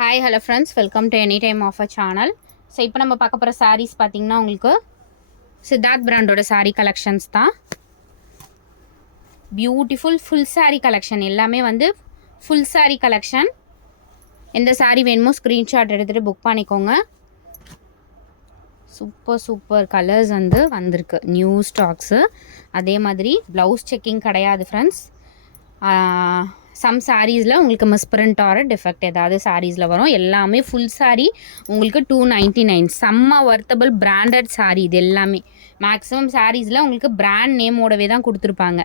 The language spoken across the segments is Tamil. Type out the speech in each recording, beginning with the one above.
Hi hello friends, welcome to any time offer channel. So இப்போ நம்ம பார்க்க போகிற சாரீஸ் பார்த்தீங்கன்னா உங்களுக்கு சித்தார்த் பிராண்டோட சாரீ கலெக்ஷன்ஸ் தான். பியூட்டிஃபுல் ஃபுல் சாரீ கலெக்ஷன் எல்லாமே வந்து ஃபுல் சாரீ கலெக்ஷன். எந்த சாரீ வேணுமோ ஸ்க்ரீன்ஷாட் எடுத்துகிட்டு புக் பண்ணிக்கோங்க. சூப்பர் சூப்பர் கலர்ஸ் வந்து வந்திருக்கு, நியூ ஸ்டாக்ஸு. அதே மாதிரி ப்ளவுஸ் செக்கிங் கிடையாது ஃப்ரெண்ட்ஸ். சம் சாரீஸில் உங்களுக்கு மிஸ்பிரிண்ட் ஆர் டிஃபெக்ட் ஏதாவது சாரீஸில் வரும். எல்லாமே ஃபுல் சாரீ உங்களுக்கு 299. செம்ம வர்த்தபிள் பிராண்டட் சாரீ இது எல்லாமே. மேக்ஸிமம் சாரீஸில் உங்களுக்கு பிராண்ட் நேமோடவே தான் கொடுத்துருப்பாங்க.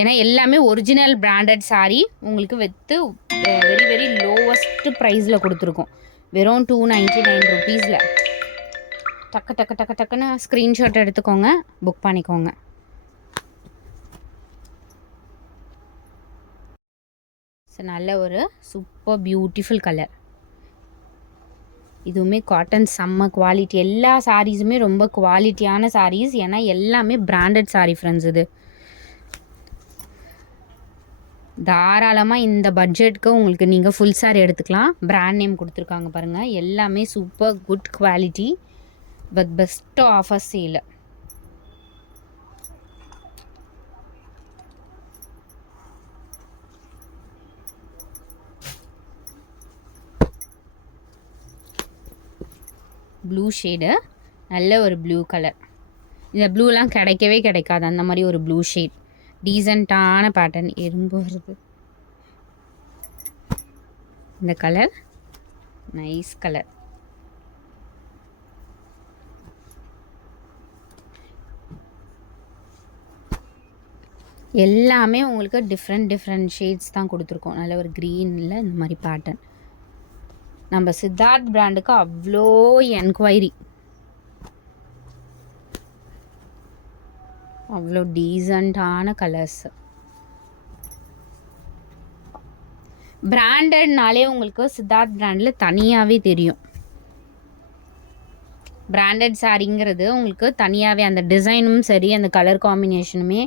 ஏன்னா எல்லாமே ஒரிஜினல் பிராண்டட் சாரீ உங்களுக்கு வித்து வெரி வெரி லோவஸ்ட் ப்ரைஸில் கொடுத்துருக்கோம். வெறும் 299 ருபீஸில். டக்குன்னு ஸ்க்ரீன்ஷாட் எடுத்துக்கோங்க, புக் பண்ணிக்கோங்க. நல்ல ஒரு சூப்பர் பியூட்டிஃபுல் கலர். இதுவுமே காட்டன் செம்ம குவாலிட்டி. எல்லா சாரீஸுமே ரொம்ப குவாலிட்டியான சாரீஸ். ஏன்னா எல்லாமே பிராண்டட் சாரீ ஃப்ரெண்ட்ஸ். இது தாராளமாக இந்த பட்ஜெட்டுக்கு உங்களுக்கு நீங்கள் ஃபுல் சாரீ எடுத்துக்கலாம். பிராண்ட் நேம் கொடுத்துருக்காங்க பாருங்கள். எல்லாமே super good quality with best offer sale. Blue shade, நல்ல ஒரு ப்ளூ கலர். இந்த ப்ளூலாம் கிடைக்கவே கிடைக்காது, அந்த மாதிரி ஒரு ப்ளூ ஷேட். டீசெண்டான பேட்டர்ன். எறும்பு வருது. இந்த கலர் நைஸ் கலர். எல்லாமே உங்களுக்கு டிஃப்ரெண்ட் ஷேட்ஸ் தான் கொடுத்துருக்கோம். நல்ல ஒரு க்ரீனில் இந்த மாதிரி பேட்டர்ன். நம்ம சித்தார்த் பிராண்டுக்கு அவ்வளோ என்கொயரி, அவ்வளோ டீசெண்டான கலர்ஸ். பிராண்டட்னாலே உங்களுக்கு சித்தார்த் பிராண்டில் தனியாகவே தெரியும். பிராண்டட் சாரிங்கிறது உங்களுக்கு தனியாகவே அந்த டிசைனும் சரி, அந்த கலர் காம்பினேஷனுமே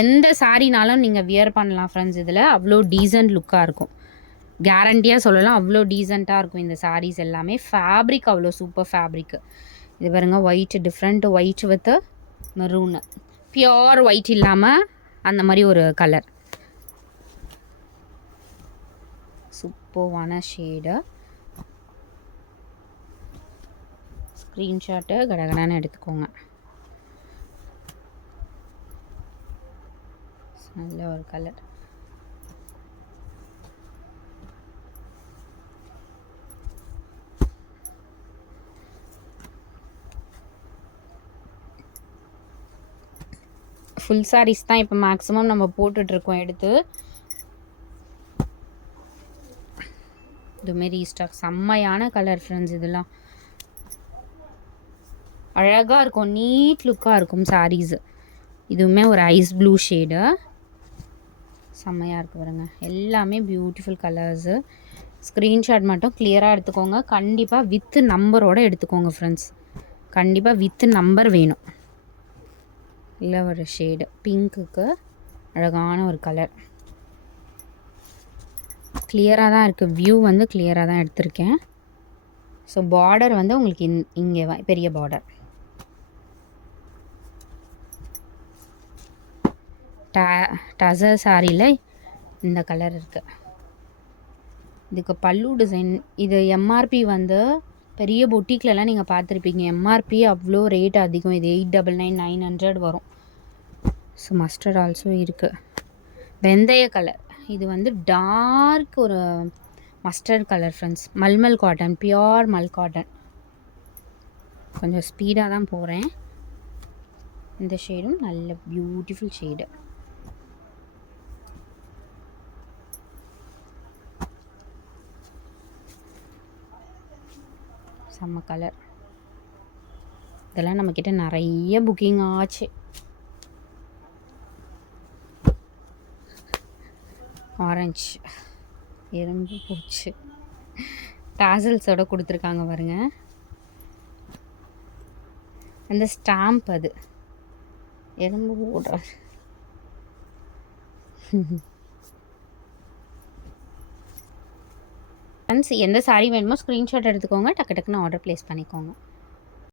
எந்த சாரினாலும் நீங்கள் வியர் பண்ணலாம் ஃப்ரெண்ட்ஸ். இதில் அவ்வளோ டீசெண்ட் லுக்காக இருக்கும். கேரண்டியாக சொல்லலாம், அவ்வளோ டீசெண்டாக இருக்கும் இந்த சாரீஸ் எல்லாமே. ஃபேப்ரிக் அவ்வளோ சூப்பர் ஃபேப்ரிக்கு. இது பாருங்கள், white different white with maroon. Pure white இல்லாமல் அந்த மாதிரி ஒரு கலர். சூப்பர்வான ஷேடு. ஸ்க்ரீன்ஷாட்டு கடகடான்னு எடுத்துக்கோங்க. நல்ல ஒரு கலர். ஃபுல் சாரீஸ் தான் இப்போ மேக்ஸிமம் நம்ம போட்டுட்ருக்கோம் எடுத்து. இதுமாரி ரீஸ்டாக் செம்மையான கலர் ஃப்ரெண்ட்ஸ். இதெல்லாம் அழகாக இருக்கும், நீட் லுக்காக இருக்கும் சாரீஸு. இதுவுமே ஒரு ஐஸ் ப்ளூ ஷேடு. செம்மையாக இருக்குது பாருங்க. எல்லாமே பியூட்டிஃபுல் கலர்ஸு. ஸ்க்ரீன்ஷாட் மட்டும் கிளியராக எடுத்துக்கோங்க. கண்டிப்பாக வித்து நம்பரோடு எடுத்துக்கோங்க ஃப்ரெண்ட்ஸ். கண்டிப்பாக வித்து நம்பர் வேணும். இல்லை ஒரு ஷேடு பிங்க்குக்கு அழகான ஒரு கலர். கிளியராக தான் இருக்குது, வியூ வந்து கிளியராக தான் எடுத்திருக்கேன். ஸோ பார்டர் வந்து உங்களுக்கு இங்கே பெரிய பார்டர். டசர் சாரியில் இந்த கலர் இருக்குது. இதுக்கு பல்லு டிசைன். இது எம்ஆர்பி வந்து பெரிய பொட்டிக்லலாம் நீங்கள் பார்த்துருப்பீங்க. எம்ஆர்பி அவ்வளோ ரேட் அதிகம். இது 899 900 வரும். ஸோ மஸ்டர்ட் ஆல்சோ இருக்குது. வெந்தய கலர். இது வந்து டார்க் ஒரு mustard colour friends. Mulmul cotton, pure மல் காட்டன். கொஞ்சம் ஸ்பீடாக தான் போகிறேன். இந்த ஷேடும் நல்ல பியூட்டிஃபுல் ஷேடு. செம்ம கலர். இதெல்லாம் நம்மக்கிட்ட நிறைய புக்கிங் ஆச்சு. ஆரஞ்சு எறும்பு போச்சு. டாசல்ஸோட கொடுத்துருக்காங்க பாருங்க. அந்த ஸ்டாம்ப் அது எறும்பு போடுற. ஃப்ரெண்ட்ஸ் எந்த சாரீ வேணுமோ ஸ்க்ரீன்ஷாட் எடுத்துக்கோங்க. டக்கு டக்குன்னு ஆர்டர் ப்ளேஸ் பண்ணிக்கோங்க.